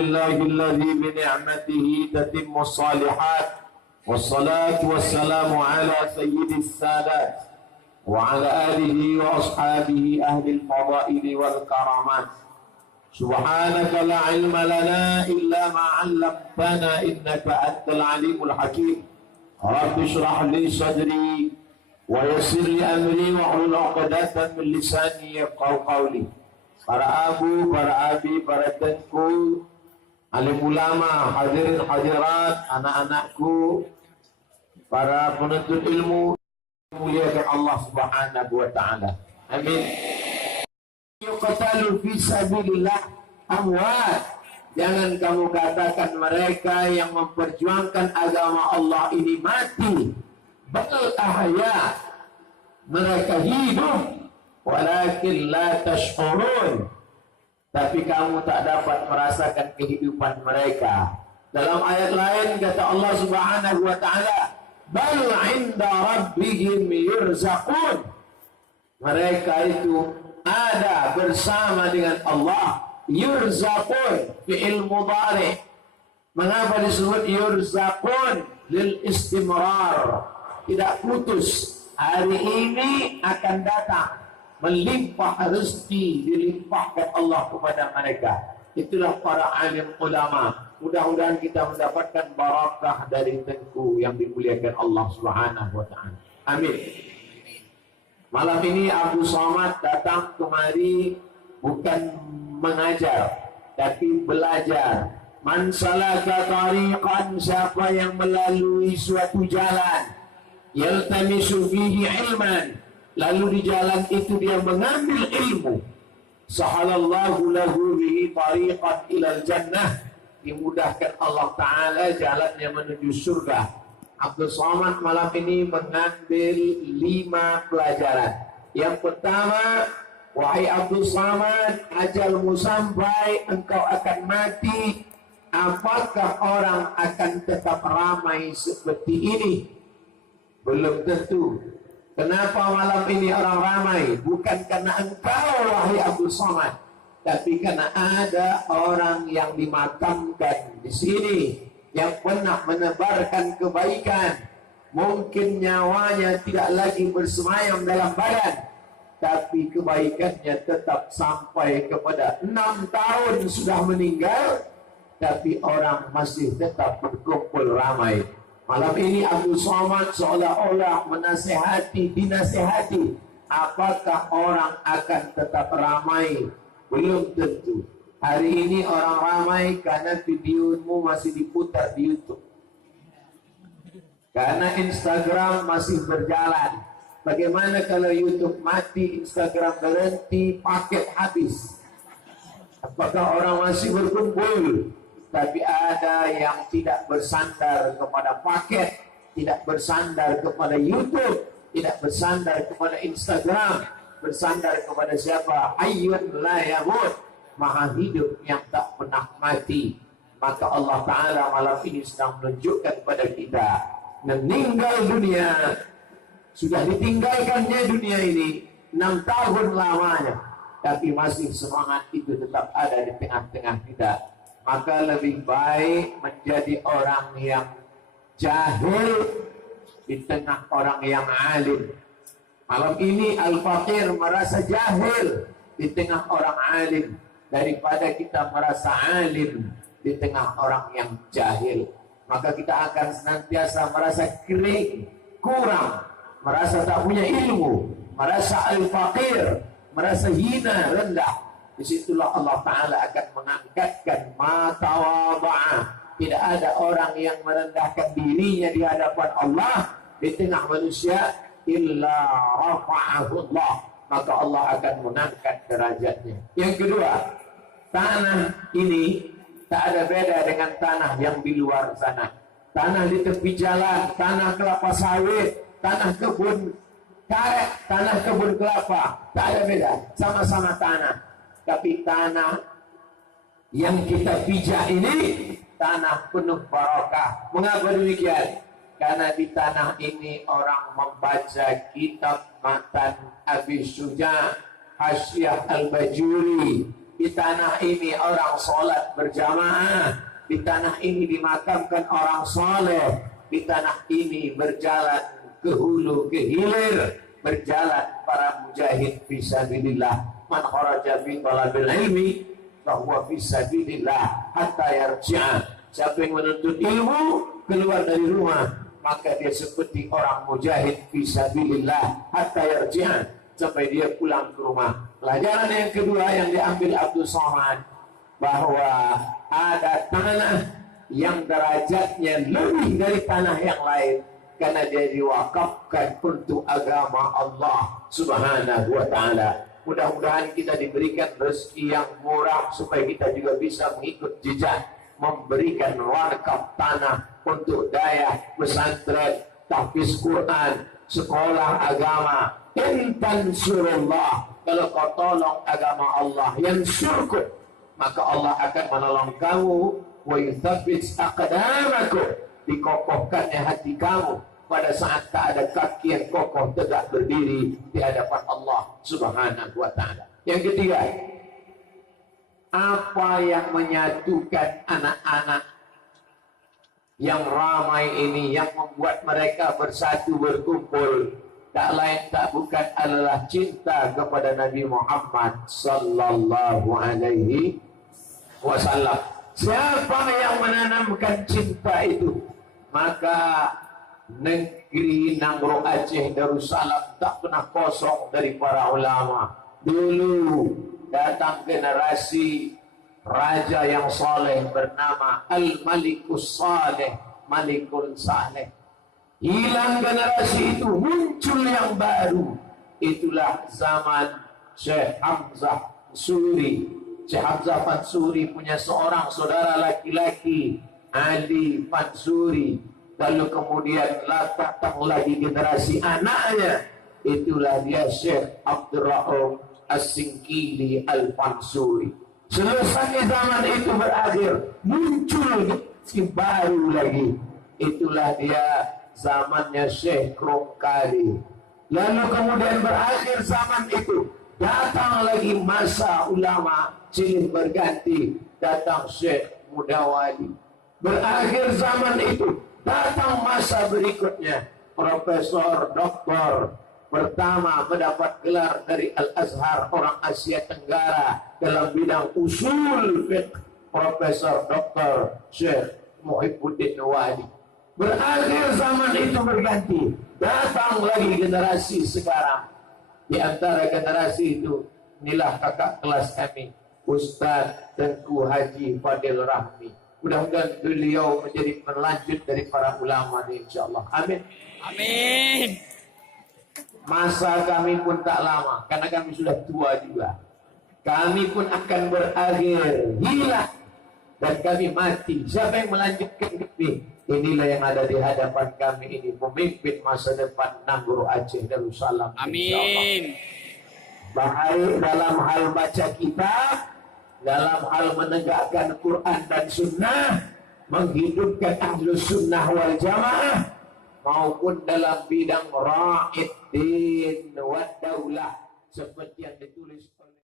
Alhamdulillahilladzi bi ni'matihi tatimmu shalihat. Wassalatu wassalamu ala sayyidis sadat wa ala alihi wa ashabihi ahlil fadaili wal karamat. Subhanaka la ilma lana illa ma 'allamtana innaka antal alimul hakim. Rabbi shrah li sadri wa yassir li amri wa hlul 'uqdatam min lisani yafqahu qawli. Para abu, para abi, para tuanku, alim ulama, hadirin hadirat, anak-anakku, para penuntut ilmu, muliakan Allah Subhanahu wa taala. Amin. Yuqtalu fi sabilillah amwat. Jangan kamu katakan mereka yang memperjuangkan agama Allah ini mati. Bal ahya. Mereka hidup. Walakin la tash'urun. Tapi kamu tak dapat merasakan kehidupan mereka. Dalam ayat lain kata Allah Subhanahu wa taala, bal 'inda rabbihim yurzaqun. Mereka itu ada bersama dengan Allah. Yurzaqun fi'il mudhari'. Mengapa disebut yurzaqun? Lil istimrar. Tidak putus. Hari ini akan datang. Melimpah rezeki dilimpahkan Allah kepada mereka. Itulah para alim ulama. Mudah-mudahan kita mendapatkan barakah dari tengku yang dimuliakan Allah Subhanahu wa taala. Amin. Malam ini Abu Somad datang kemari bukan mengajar tapi belajar. Man salaka tariqan, siapa yang melalui suatu jalan, yaltamisu fihi ilman, lalu di jalan itu dia mengambil ilmu, sahalallahu lahu bihi tariqan ilal jannah, dimudahkan Allah Ta'ala jalannya menuju surga. Abdul Somad malam ini mengambil 5 pelajaran. Yang pertama, wahai Abdul Somad, ajalmu sampai, engkau akan mati. Apakah orang akan tetap ramai seperti ini? Belum tentu. Kenapa malam ini orang ramai? Bukan karena engkau wahai Abdul Somad, tapi karena ada orang yang dimakamkan di sini yang pernah menebarkan kebaikan. Mungkin nyawanya tidak lagi bersemayam dalam badan, tapi kebaikannya tetap sampai kepada 6 tahun sudah meninggal, tapi orang masih tetap berkumpul ramai. Malam ini Abdul Somad seolah-olah menasihati, dinasihati. Apakah orang akan tetap ramai? Belum tentu. Hari ini orang ramai karena videomu masih diputar di YouTube. Karena Instagram masih berjalan. Bagaimana kalau YouTube mati, Instagram berhenti, paket habis? Apakah orang masih berkumpul? Tapi ada yang tidak bersandar kepada paket, tidak bersandar kepada YouTube, tidak bersandar kepada Instagram, bersandar kepada siapa? Hayyun la yamut, maha hidup yang tak pernah mati. Maka Allah Ta'ala malam ini sedang menunjukkan kepada kita, meninggal dunia, sudah ditinggalkannya dunia ini 6 tahun lamanya, tapi masih semangat itu tetap ada di tengah-tengah kita. Maka lebih baik menjadi orang yang jahil di tengah orang yang alim. Malam ini al-faqir merasa jahil di tengah orang alim, daripada kita merasa alim di tengah orang yang jahil. Maka kita akan senantiasa merasa kering, kurang, merasa tak punya ilmu, merasa al-faqir, merasa hina, rendah. Disitulah Allah Ta'ala akan mengangkatkan mata waba'ah. Tidak ada orang yang merendahkan dirinya di hadapan Allah di tengah manusia, illa rafa'ahullah, maka Allah akan mengangkat derajatnya. Yang kedua, tanah ini tak ada beda dengan tanah yang di luar sana. Tanah di tepi jalan, tanah kelapa sawit, tanah kebun karet, tanah kebun kelapa, tak ada beda, sama-sama tanah. Tapi tanah yang kita pijak ini tanah penuh barakah. Mengapa demikian? Karena di tanah ini orang membaca kitab matan Abi Syuja' Hasyiah Al-Bajuri Di tanah ini orang sholat berjamaah. Di tanah ini dimakamkan orang soleh. Di tanah ini berjalan ke hulu ke hilir, berjalan para mujahid fisabilillah. Man kharaja fi talabil ilmi bahwa fisabilillah hatta yarji'a. Siapa yang menuntut ilmu keluar dari rumah, maka dia seperti orang mujahid fisabilillah hatta yarji'a, sampai dia pulang ke rumah. Pelajaran yang kedua yang diambil Abdul Somad, bahwa ada tanah yang derajatnya lebih dari tanah yang lain karena dia diwakafkan untuk agama Allah Subhanahu wa ta'ala. Mudah-mudahan kita diberikan rezeki yang murah supaya kita juga bisa mengikut jejak memberikan wakaf tanah untuk daya pesantren, tahfiz Quran, sekolah agama. Intan surullah, kalau kau tolong agama Allah yang syurku, maka Allah akan menolong kamu. Wa yuthabbit aqdamakum, dikokohkannya hati kamu pada saat tak ada kaki yang kokoh tegak berdiri di hadapan Allah Subhanahu wa ta'ala. Yang ketiga, apa yang menyatukan anak-anak yang ramai ini, yang membuat mereka bersatu berkumpul, tak lain tak bukan adalah cinta kepada Nabi Muhammad sallallahu alaihi wasallam. Siapa yang menanamkan cinta itu, maka negeri Nangro Aceh Darussalam tak pernah kosong dari para ulama. Dulu datang generasi raja yang soleh bernama Al-Malikus Saleh, Malikul Saleh. Hilang generasi itu, muncul yang baru. Itulah zaman Syekh Hamzah Suri. Syekh Hamzah Fansuri punya seorang saudara laki-laki, Ali Fansuri. Lalu kemudian datang lagi generasi anaknya. Itulah dia Syekh Abdurrahman As-Singkili Al-Fansuri. Selesai zaman itu berakhir, muncul si baru lagi. Itulah dia zamannya Syekh Krongkali. Lalu kemudian berakhir zaman itu, datang lagi masa ulama silih berganti, datang Syekh Mudawali. Berakhir zaman itu, datang masa berikutnya, Profesor Doktor pertama mendapat gelar dari Al-Azhar, orang Asia Tenggara, dalam bidang usul fiqh, Profesor Doktor Syekh Muhibbuddin Wali. Berakhir zaman itu berganti, datang lagi generasi sekarang. Di antara generasi itu, inilah kakak kelas kami, Ustaz Tengku Haji Fadil Rahmi. Mudah-mudahan beliau menjadi pelanjut dari para ulama ini, insyaAllah. Amin. Amin. Masa kami pun tak lama, karena kami sudah tua juga. Kami pun akan berakhir, hilang, dan kami mati. Siapa yang melanjutkan kami? Inilah yang ada di hadapan kami ini, pemimpin masa depan Nangro Aceh Darussalam. Amin. Baik dalam hal baca kitab, dalam hal menegakkan Quran dan Sunnah, menghidupkan Ahlus Sunnah wal Jamaah, maupun dalam bidang ra'id din wa daulah, seperti yang ditulis